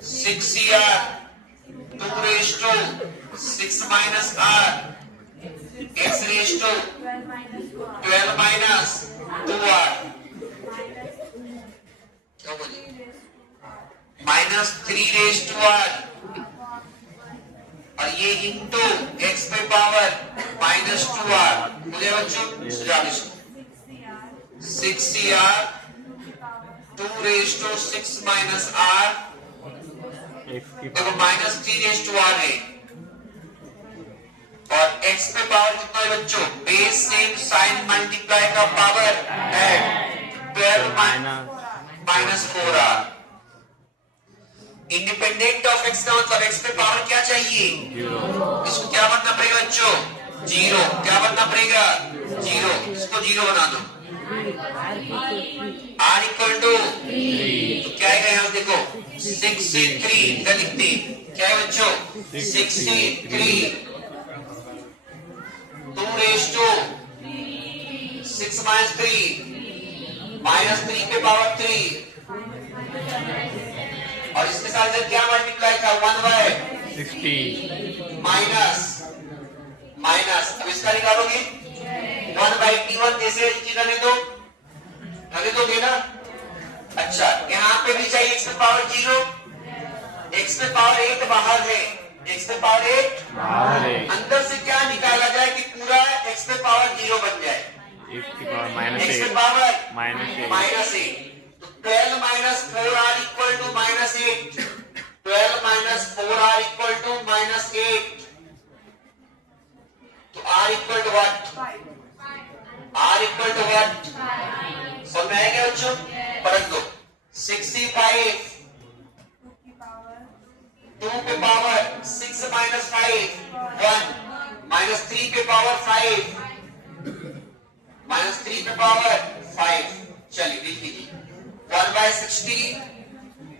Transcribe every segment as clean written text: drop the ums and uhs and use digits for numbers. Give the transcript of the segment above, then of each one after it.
6CR 2 raised to 6 minus R x raised to 12 minus 2R क्या बोले minus 3 raised to R और ये into x पे power minus 2R बोले बच्चों सुझाव इसको 6CR 2 raised to 6 minus R देखो minus 3 raised to R है और x पे पावर कितना है बच्चों बेस सेम साइन मल्टीप्लाई का पावर है 12 minus 4R independent of x का मतलब x पे पावर क्या चाहिए इसको क्या बनना पड़ेगा बच्चों जीरो क्या बनना पड़ेगा जीरो इसको जीरो बना दो R इक्वल टू तो क्या है यहाँ देखो 6 से 3 इधर लिखते क्या है बच्चों 6 से 3 2 raised to 6 minus 3 minus 3 पे पावर 3 और इसके साथ इधर क्या मल्टीप्लाई था 1 by 60 माइनस अब इसका निकालोगे 1 by t1 जैसे रहने दोगे ना अच्छा यहाँ पे भी चाहिए x पे पावर 0 x पे पावर 8 बाहर है x पे पावर 8 बाहर है अंदर से क्या निकाला जाए कि पूरा x पे पावर 0 बन जाए x पे power minus 8 12 minus 4R equal to minus 8 12 minus 4R equal to minus 8 तो R equal to what R equal to what समझ में आएगा बच्चों परख दो 65 2 पे पावर 6 minus 5 1 minus 3 पे पावर 5 minus 3 पे पावर 5 चलिए लिख लीजिए 1 by 60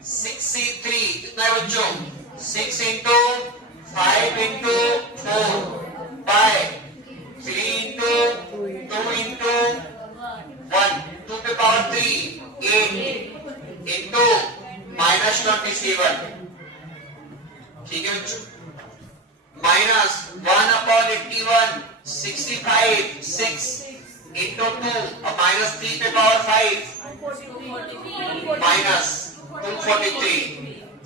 63 कितना है बच्चों 6 into 5 into 4 by 3 into 2 into 1 2 पे पावर 3 8 into minus 27 ठीक है बच्चों minus 1 upon 81 65 6 into 2 और minus 3 पे पावर 5 माइनस 243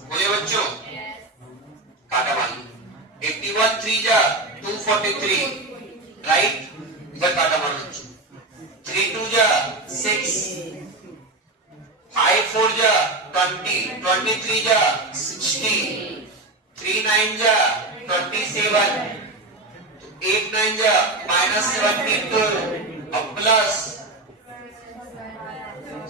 बोले बच्चों काटा मान 81 3 जा 243 राइट इधर काटा मान बच्चों 3 2 जा 6 5 4 जा 20 23 जा 60 3 9 जा 27 8 9 जा minus 72 और प्लस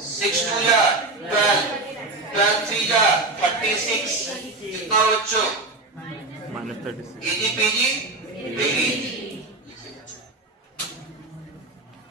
6 2 जा 12 12 3 जा 36 कितना बच्चों -36 इजी पीजी